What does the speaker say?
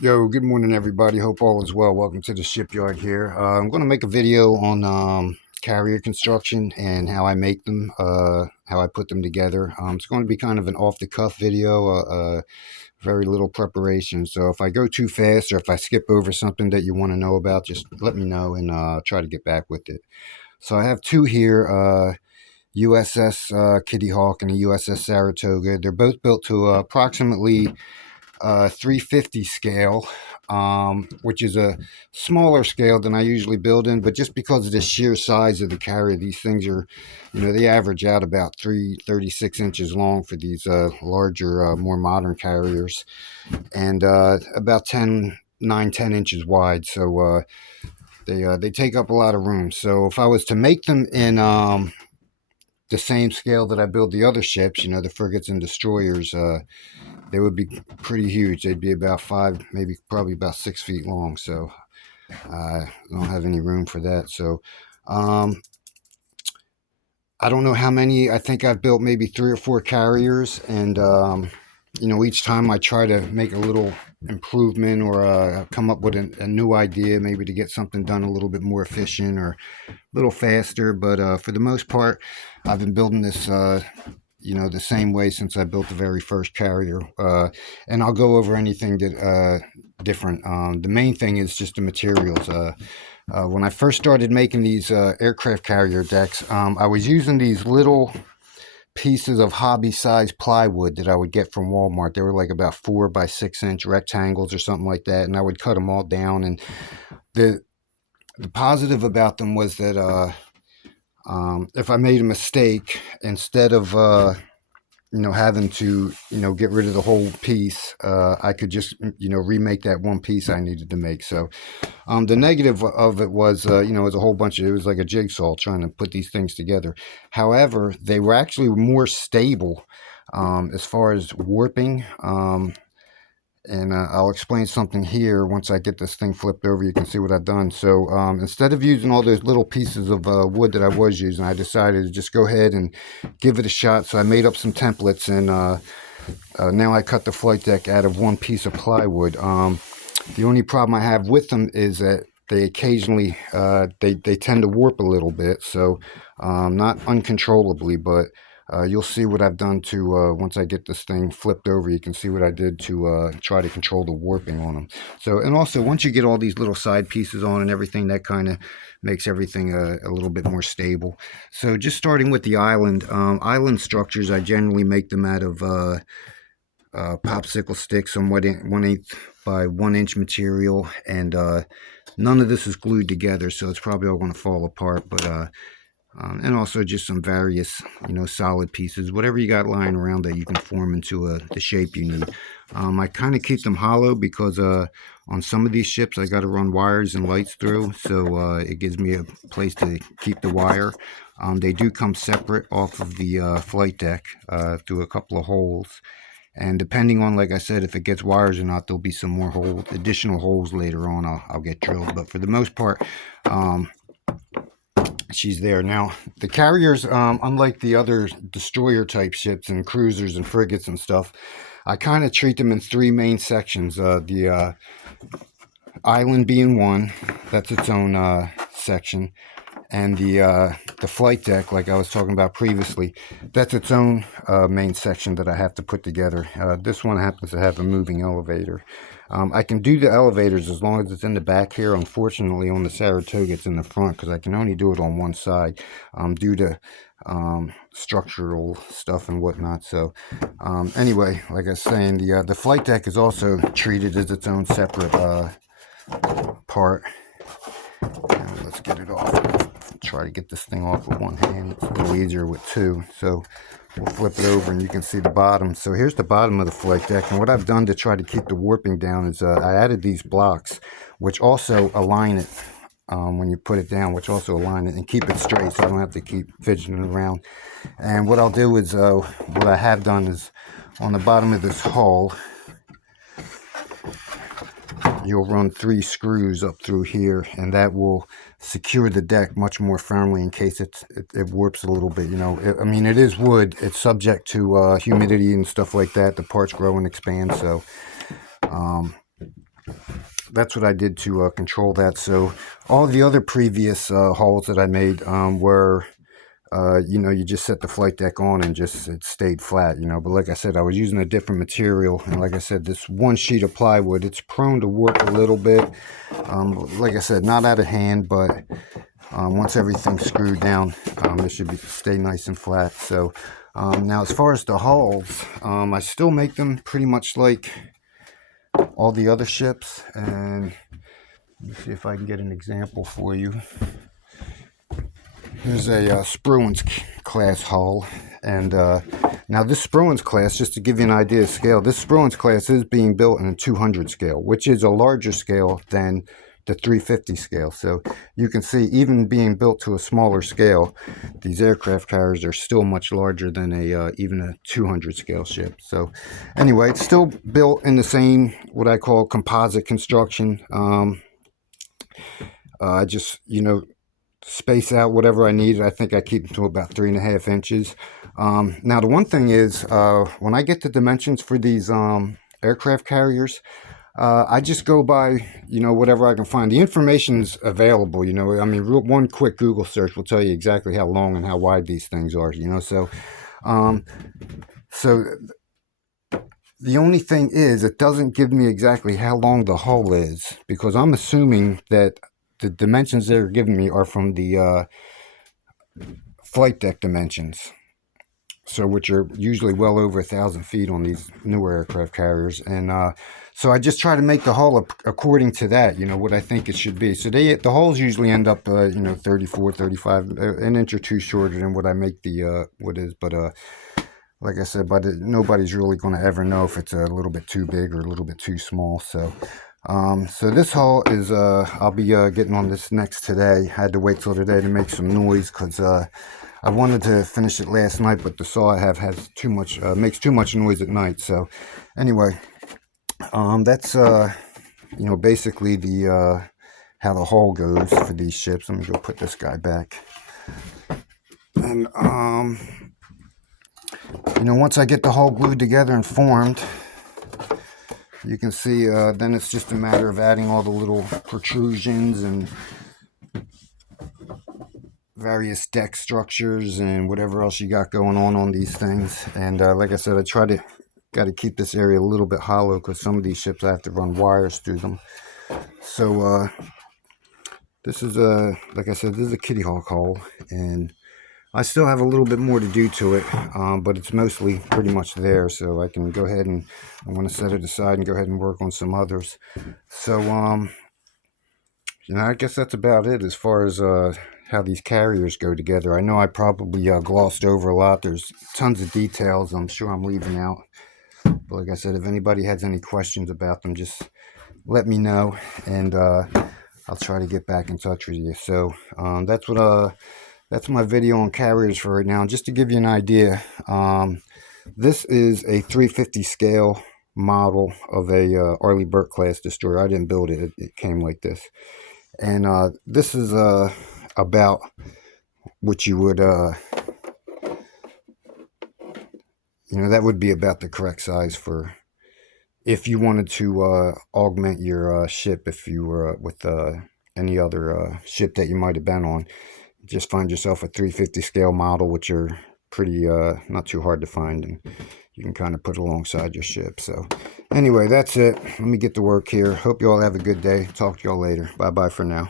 Yo, good morning, everybody. Hope all is well. Welcome to the shipyard here. I'm going to make a video on carrier construction and how I make them, how I put them together. It's going to be kind of an off-the-cuff video, very little preparation. So if I go too fast or if I skip over something that you want to know about, just let me know and try to get back with it. So I have two here, USS Kitty Hawk and the USS Saratoga. They're both built to approximately 350 scale, which is a smaller scale than I usually build in. But just because of the sheer size of the carrier, these things are, they average out about 36 inches long for these larger, more modern carriers, and about 10 inches wide. So they take up a lot of room. So if I was to make them in the same scale that I build the other ships, the frigates and destroyers, they would be pretty huge. They'd be about 5, maybe probably about 6 feet long. So I don't have any room for that. So I don't know how many. I think I've built maybe 3 or 4 carriers, and each time I try to make a little improvement or come up with a new idea, maybe to get something done a little bit more efficient or a little faster. But for the most part, I've been building this the same way since I built the very first carrier. And I'll go over anything that different. The main thing is just the materials. When I first started making these aircraft carrier decks, I was using these little pieces of hobby-sized plywood that I would get from Walmart. They were like about 4 by 6 inch rectangles or something like that, and I would cut them all down. And the positive about them was that if I made a mistake, instead of having to get rid of the whole piece, I could just remake that one piece I needed to make. So the negative of it was it was a whole bunch of, it was like a jigsaw trying to put these things together. However, they were actually more stable as far as warping. And I'll explain something here. Once I get this thing flipped over, you can see what I've done. So instead of using all those little pieces of wood that I was using, I decided to just go ahead and give it a shot. So I made up some templates, and now I cut the flight deck out of one piece of plywood. The only problem I have with them is that they occasionally, they tend to warp a little bit. So not uncontrollably, but you'll see what I've done to, once I get this thing flipped over, you can see what I did to try to control the warping on them. So, and also once you get all these little side pieces on and everything, that kind of makes everything a little bit more stable. So just starting with the island structures, I generally make them out of popsicle sticks, some 1/8 by 1 inch material, and none of this is glued together, so it's probably all going to fall apart. But and also just some various, solid pieces, whatever you got lying around that you can form into the shape you need. I kind of keep them hollow because on some of these ships I got to run wires and lights through, so it gives me a place to keep the wire. They do come separate off of the flight deck through a couple of holes. And depending on, like I said, if it gets wires or not, there'll be some more additional holes later on I'll get drilled. But for the most part, she's there. Now, the carriers, unlike the other destroyer type ships and cruisers and frigates and stuff, I kind of treat them in 3 main sections. The island being one, that's its own section. And the flight deck, like I was talking about previously, that's its own main section that I have to put together. This one happens to have a moving elevator. I can do the elevators as long as it's in the back here. Unfortunately, on the Saratoga, it's in the front because I can only do it on one side due to structural stuff and whatnot. So anyway, like I was saying, the flight deck is also treated as its own separate part. Now, let's get it off. Try to get this thing off with one hand. It's a little easier with 2. So we'll flip it over and you can see the bottom. So here's the bottom of the flight deck. And what I've done to try to keep the warping down is I added these blocks, which also align it when you put it down, which also align it and keep it straight so I don't have to keep fidgeting around. And what I'll do is, what I have done is on the bottom of this hull, you'll run 3 screws up through here, and that will secure the deck much more firmly in case it warps a little bit. I mean, it is wood. It's subject to humidity and stuff like that. The parts grow and expand, so that's what I did to control that. So all the other previous hulls that I made were, you know, you just set the flight deck on and just it stayed flat, you know. But like I said, I was using a different material, and like I said, this one sheet of plywood, it's prone to warp a little bit. Like I said, not out of hand, but once everything's screwed down, it should stay nice and flat. So now as far as the hulls, I still make them pretty much like all the other ships, and let me see if I can get an example for you. Here's a Spruance class hull, and now this Spruance class, just to give you an idea of scale, this Spruance class is being built in a 200 scale, which is a larger scale than the 350 scale. So you can see, even being built to a smaller scale, these aircraft carriers are still much larger than a even a 200 scale ship. So anyway, it's still built in the same, what I call, composite construction. I just, you know, space out whatever I need. I think I keep them to about 3.5 inches. Now the one thing is, when I get the dimensions for these aircraft carriers, I just go by, you know, whatever I can find. The information's available, you know. I mean, one quick Google search will tell you exactly how long and how wide these things are, you know. So so the only thing is, it doesn't give me exactly how long the hull is, because I'm assuming that the dimensions they're giving me are from the flight deck dimensions, so which are usually well over 1,000 feet on these newer aircraft carriers. And so I just try to make the hull according to that, you know, what I think it should be. So the hulls usually end up, you know, 34, 35, an inch or two shorter than what I make the what is. But like I said, nobody's really going to ever know if it's a little bit too big or a little bit too small. So so this hull is, I'll be getting on this next today. I had to wait till today to make some noise, because I wanted to finish it last night, but the saw I have has too much, makes too much noise at night. So anyway, that's you know, basically the how the hull goes for these ships. Let me go put this guy back. And you know, once I get the hull glued together and formed, you can see, then it's just a matter of adding all the little protrusions and various deck structures and whatever else you got going on these things. And like I said, I got to keep this area a little bit hollow, because some of these ships I have to run wires through them. So this is like I said, this is a Kitty Hawk hull, and I still have a little bit more to do to it, but it's mostly pretty much there, so I can go ahead and I'm going to set it aside and go ahead and work on some others. So you know, I guess that's about it as far as how these carriers go together. I know I probably glossed over a lot. There's tons of details I'm sure I'm leaving out, but like I said, if anybody has any questions about them, just let me know, and I'll try to get back in touch with you. So that's my video on carriers for right now. Just to give you an idea, this is a 350 scale model of a Arleigh Burke class destroyer. I didn't build it. It came like this. And this is about what you would, you know, that would be about the correct size for if you wanted to augment your ship, if you were with any other ship that you might have been on. Just find yourself a 350 scale model, which are pretty not too hard to find, and you can kind of put alongside your ship. So anyway, that's it. Let me get to work here. Hope you all have a good day. Talk to y'all later. Bye bye for now.